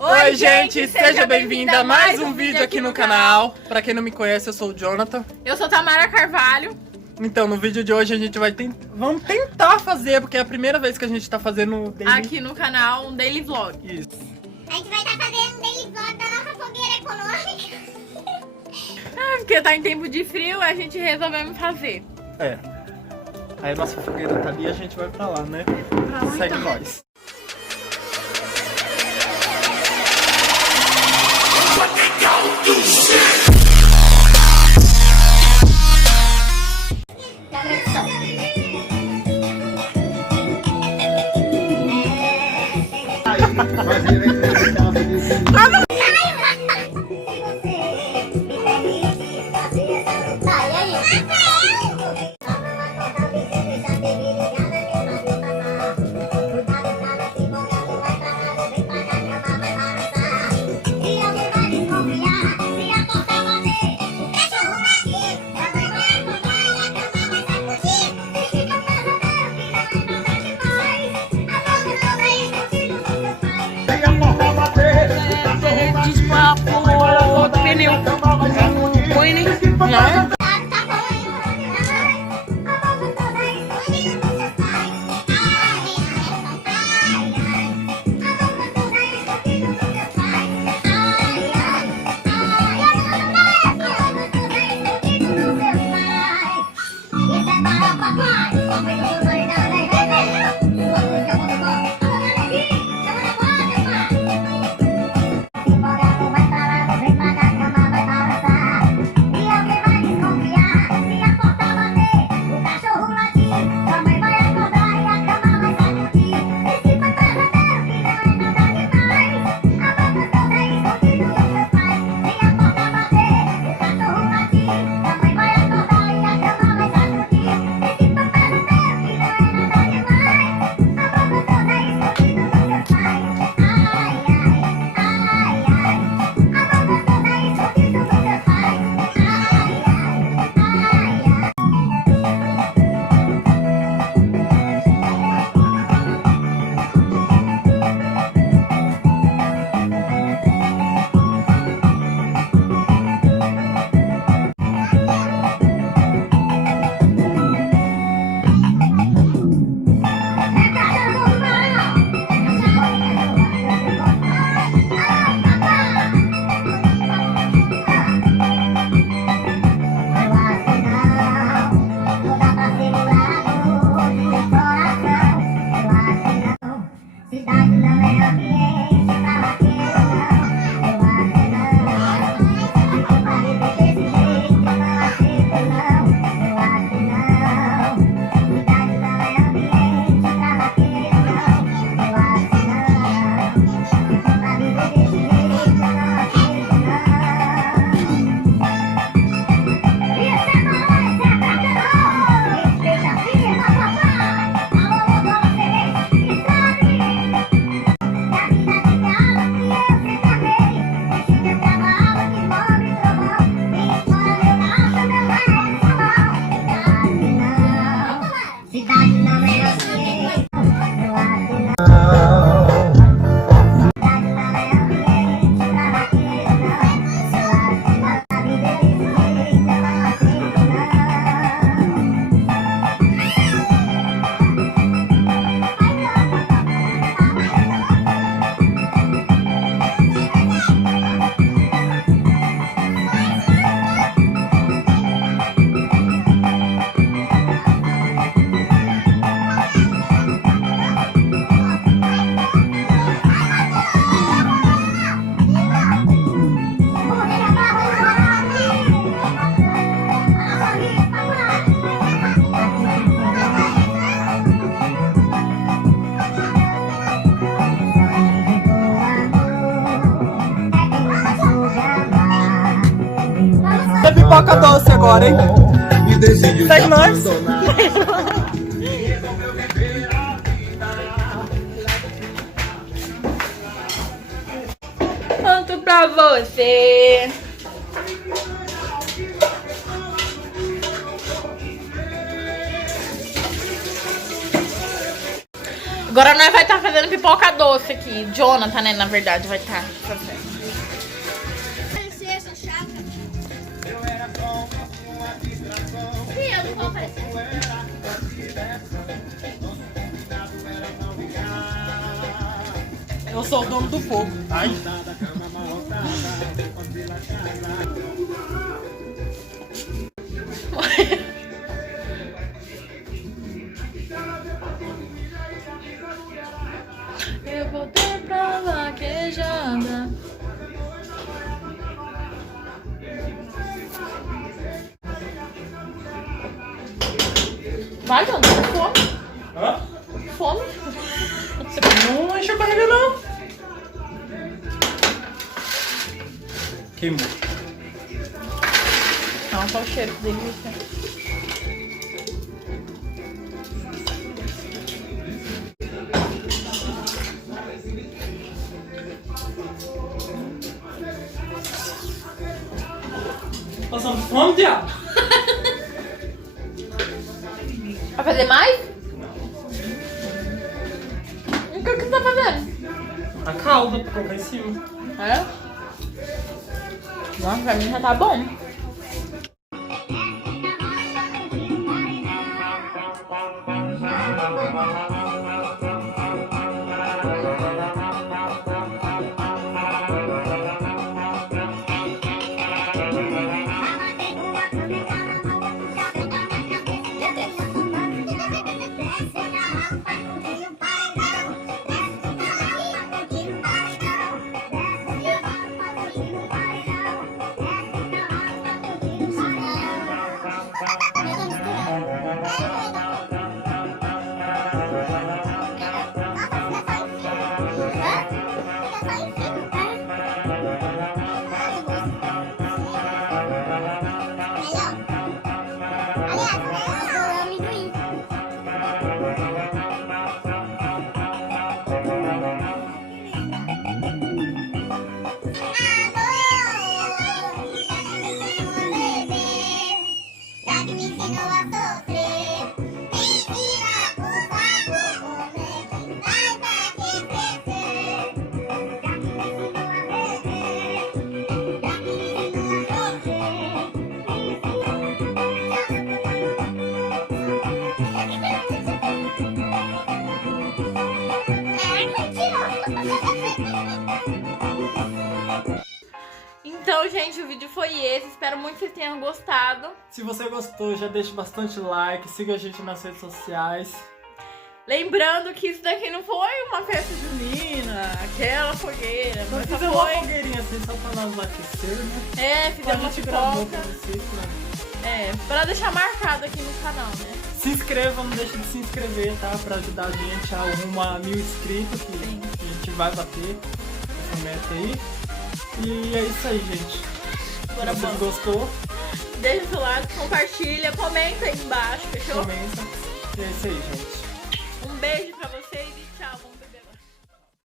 Oi, gente! Seja bem-vinda a mais um vídeo aqui no canal. Pra quem não me conhece, eu sou o Jonathan. Eu sou Tamara Carvalho. Então, no vídeo de hoje a gente vai vamos tentar fazer, porque é a primeira vez que a gente tá fazendo aqui no canal um daily vlog. Isso. A gente vai estar fazendo um daily vlog da nossa fogueira econômica. Porque tá em tempo de frio, a gente resolveu fazer. É. Aí a nossa fogueira tá ali e a gente vai pra lá, né? Segue então nós. Pneu. Põe, né? Não. É pipoca doce agora, hein? Segue nós! Conto pra você. Agora nós vai estar fazendo pipoca doce aqui. Jonathan, né, na verdade, vai estar fazendo. Licença, chata. Sim, eu não vou aparecer. Eu sou o dono do fogo. Ai. Eu voltei pra vaquejada. Vai, Jonathan, tá com fome? Hã? Fome? Não enche a barriga, não. Queimou. Não, só o cheiro, que delícia. Passando fome, diabo? Vai fazer mais? O que você tá fazendo? A calda pra colocar em cima. É? Nossa, pra mim já tá bom. Então, gente, o vídeo foi esse. Espero muito que vocês tenham gostado. Se você gostou, já deixa bastante like, siga a gente nas redes sociais. Lembrando que isso daqui não foi uma festa junina, aquela fogueira. Nós Só fizemos uma foi... fogueirinha assim só pra nós aquecer, né? É, A fizemos uma gente gravou pra pipoca. vocês, né? É, pra deixar marcado aqui no canal, né? Se inscreva, não deixe de se inscrever, tá? Pra ajudar a gente a arrumar 1000 inscritos, que Sim. a gente vai bater essa meta aí. E é isso aí, gente. Bora, Se bora. você gostou, Deixa o seu like, compartilha, comenta aí embaixo, fechou? comenta. E é isso aí, gente. Um beijo pra vocês